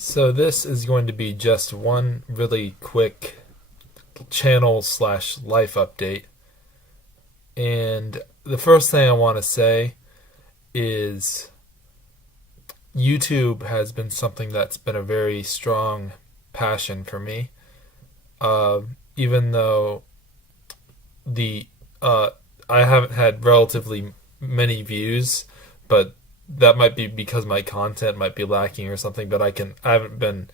So this is going to be just one really quick channel slash life update. And the first thing I want to say is YouTube has been something that's been a very strong passion for me. Even though the I haven't had relatively many views, but that might be because my content might be lacking or something. But I haven't been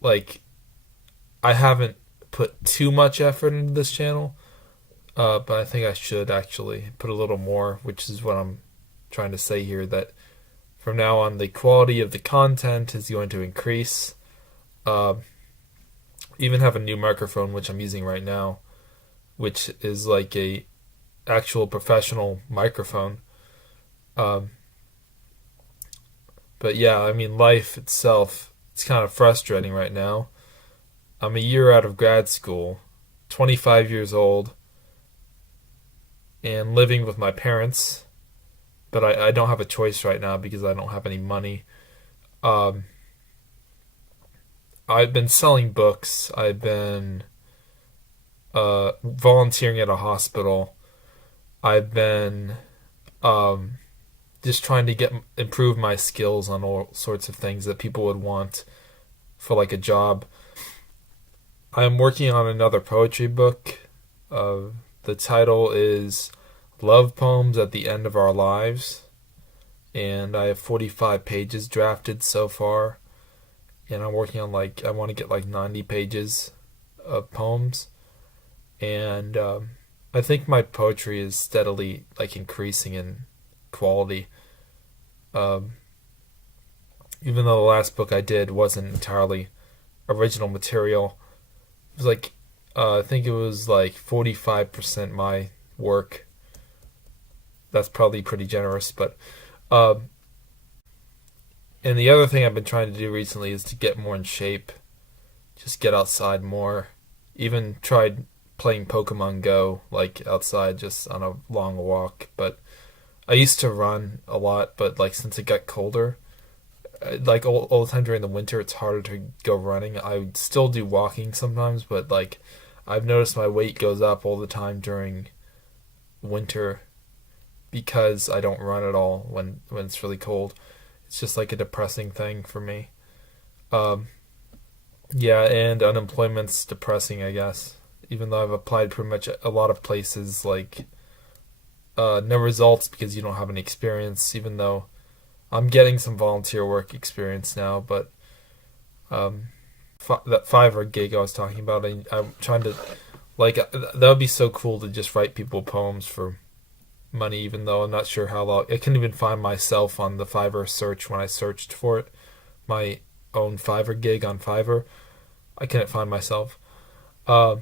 like I haven't put too much effort into this channel. But I think I should actually put a little more, which is what I'm trying to say here. That from now on, the quality of the content is going to increase. Uh, Even have a new microphone, which I'm using right now, which is like a actual professional microphone. Um, but yeah, I mean, life itself, it's kind of frustrating right now. I'm a year out of grad school, 25 years old, and living with my parents, but I don't have a choice right now because I don't have any money. Um, I've been selling books. I've been volunteering at a hospital. I've been um, just trying to improve my skills on all sorts of things that people would want for like a job. I'm working on another poetry book. The title is Love Poems at the End of Our Lives, and I have 45 pages drafted so far. And I'm working on I want to get like 90 pages of poems. And I think my poetry is steadily like increasing in quality. Um, Even though the last book I did wasn't entirely original material, it was I think it was like 45% my work. That's probably pretty generous, but um, and the other thing I've been trying to do recently is to get more in shape, just get outside more. Even tried playing Pokemon Go like outside just on a long walk, but I used to run a lot, but like since it got colder, like all the time during the winter, it's harder to go running. I still do walking sometimes, but like I've noticed my weight goes up all the time during winter because I don't run at all when it's really cold. It's just like a depressing thing for me. Um, yeah, and unemployment's depressing, I guess. Even though I've applied pretty much a lot of places, no results because you don't have any experience. Even though I'm getting some volunteer work experience now, but um, that Fiverr gig I was talking about, I'm trying to that would be so cool to just write people poems for money. Even though I'm not sure how long I couldn't even find myself on the Fiverr search when I searched for it. My own Fiverr gig on Fiverr, I couldn't find myself. Uh,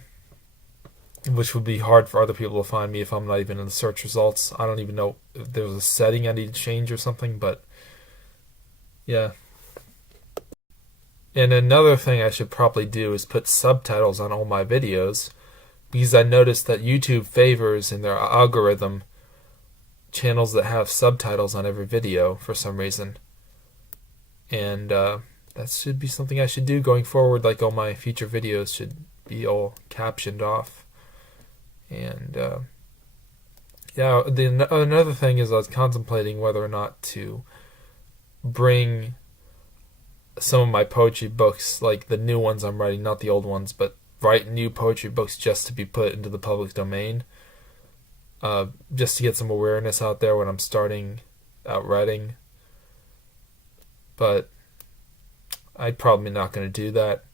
which would be hard for other people to find me if I'm not even in the search results. I don't even know if there's a setting I need to change or something, but yeah. And another thing I should probably do is put subtitles on all my videos because I noticed that YouTube favors in their algorithm channels that have subtitles on every video for some reason. And that should be something I should do going forward. Like all my future videos should be all captioned off. And yeah, another thing is I was contemplating whether or not to bring some of my poetry books, like the new ones I'm writing, not the old ones, but write new poetry books just to be put into the public domain, just to get some awareness out there when I'm starting out writing. But I'm probably not going to do that,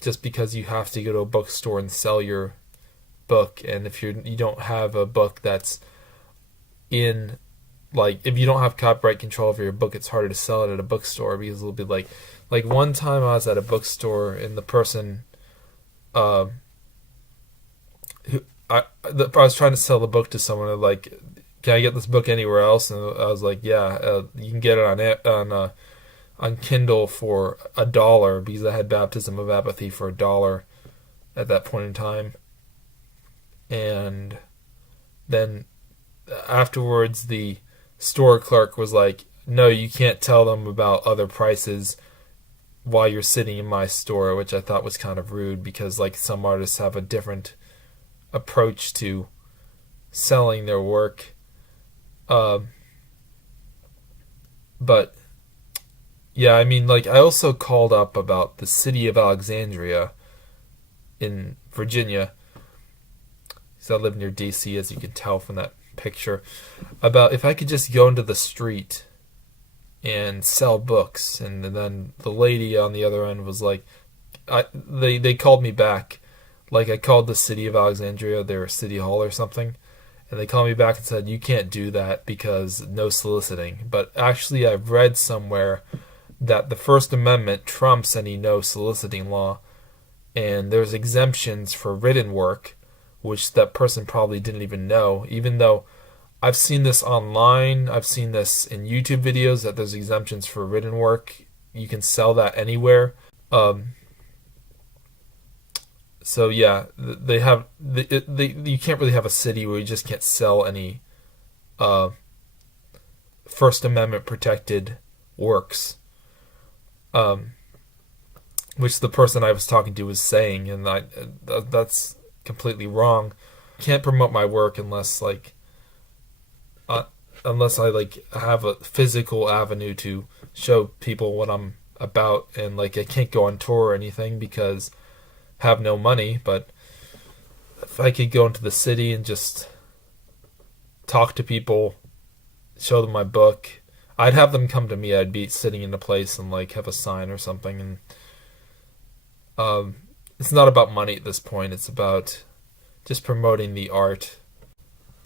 just because you have to go to a bookstore and sell your book, and if you don't have a book that's in if you don't have copyright control over your book, it's harder to sell it at a bookstore because it'll be like one time I was at a bookstore and the person who I was trying to sell the book to someone. They're like, can I get this book anywhere else? And I was like, yeah, you can get it on Kindle for $1 because I had Baptism of Apathy for $1 at that point in time. And then afterwards, the store clerk was like, no, you can't tell them about other prices. while you're sitting in my store, which I thought was kind of rude because like some artists have a different approach to selling their work. Um, but yeah, I mean, like I also called up about the city of Alexandria in Virginia, because I live near DC, as you can tell from that picture, about if I could just go into the street and sell books. And then the lady on the other end was like, they called me back. Like I called the city of Alexandria, their city hall or something, and they called me back and said, you can't do that because no soliciting. But actually, I've read somewhere that the First Amendment trumps any no soliciting law, and there's exemptions for written work, which that person probably didn't even know, even though I've seen this online, I've seen this in YouTube videos that there's exemptions for written work. You can sell that anywhere. So yeah, they have you can't really have a city where you just can't sell any First Amendment protected works, which the person I was talking to was saying, and that's completely wrong. I can't promote my work unless I like have a physical avenue to show people what I'm about, and like I can't go on tour or anything because I have no money. But if I could go into the city and just talk to people, show them my book, I'd have them come to me. I'd be sitting in a place and like have a sign or something, and it's not about money at this point. It's about just promoting the art.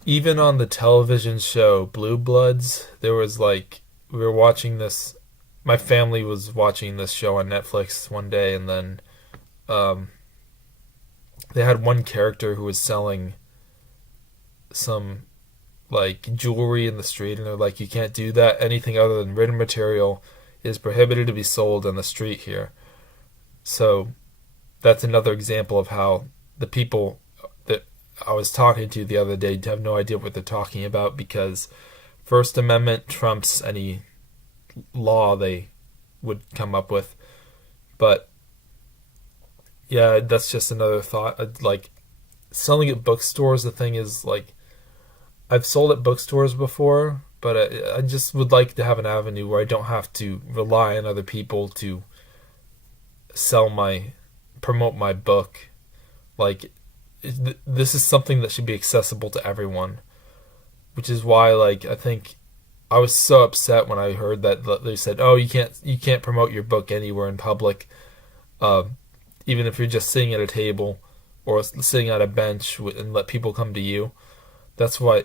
Even on the television show Blue Bloods, there was like, we were watching this, my family was watching this show on Netflix one day, and then they had one character who was selling some like jewelry in the street, and they're like, you can't do that. Anything other than written material is prohibited to be sold on the street here. So that's another example of how the people that I was talking to the other day have no idea what they're talking about, because First Amendment trumps any law they would come up with. But yeah, that's just another thought. Like selling at bookstores, the thing is, like, I've sold at bookstores before, but I just would like to have an avenue where I don't have to rely on other people to promote my book. Like, this is something that should be accessible to everyone, which is why, like, I think I was so upset when I heard that they said, "Oh, you can't promote your book anywhere in public, even if you're just sitting at a table or sitting at a bench and let people come to you." That's why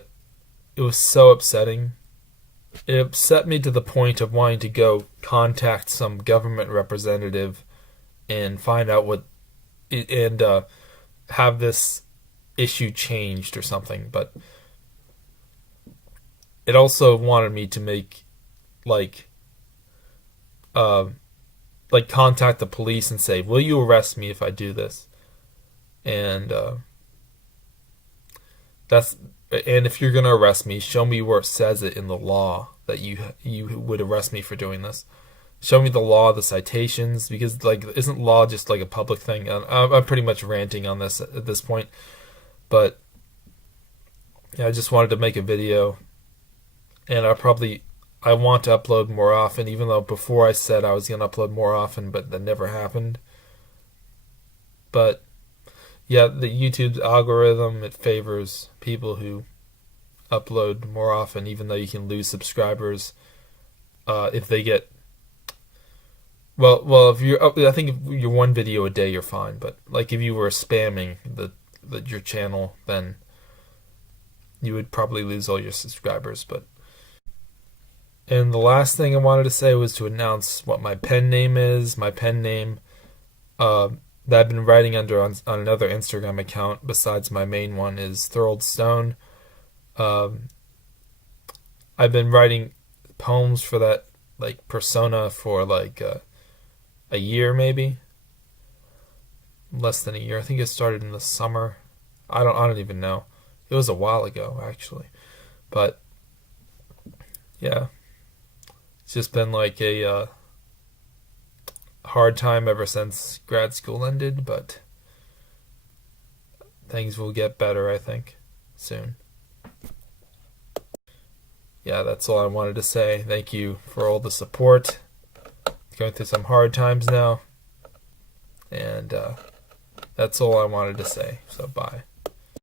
it was so upsetting. It upset me to the point of wanting to go contact some government representative and find out and have this issue changed or something. But it also wanted me to make like contact the police and say, "Will you arrest me if I do this?" And and if you're gonna arrest me, show me where it says it in the law that you would arrest me for doing this. Show me the law, the citations, because like, isn't law just like a public thing? I'm pretty much ranting on this at this point, but yeah, I just wanted to make a video, and I want to upload more often, even though before I said I was gonna upload more often, but that never happened. But yeah, the YouTube's algorithm, it favors people who upload more often, even though you can lose subscribers if they get. Well, I think if you're one video a day, you're fine. But like, if you were spamming your channel, then you would probably lose all your subscribers. And the last thing I wanted to say was to announce what my pen name is. My pen name that I've been writing under on another Instagram account besides my main one is Thorold Stone. I've been writing poems for that like persona for like a year, maybe less than a year. I think it started in the summer. I don't even know. It was a while ago, actually. But yeah, it's just been like a hard time ever since grad school ended, but things will get better, I think, soon. Yeah, that's all I wanted to say. Thank you for all the support. Going through some hard times now. And that's all I wanted to say. So bye.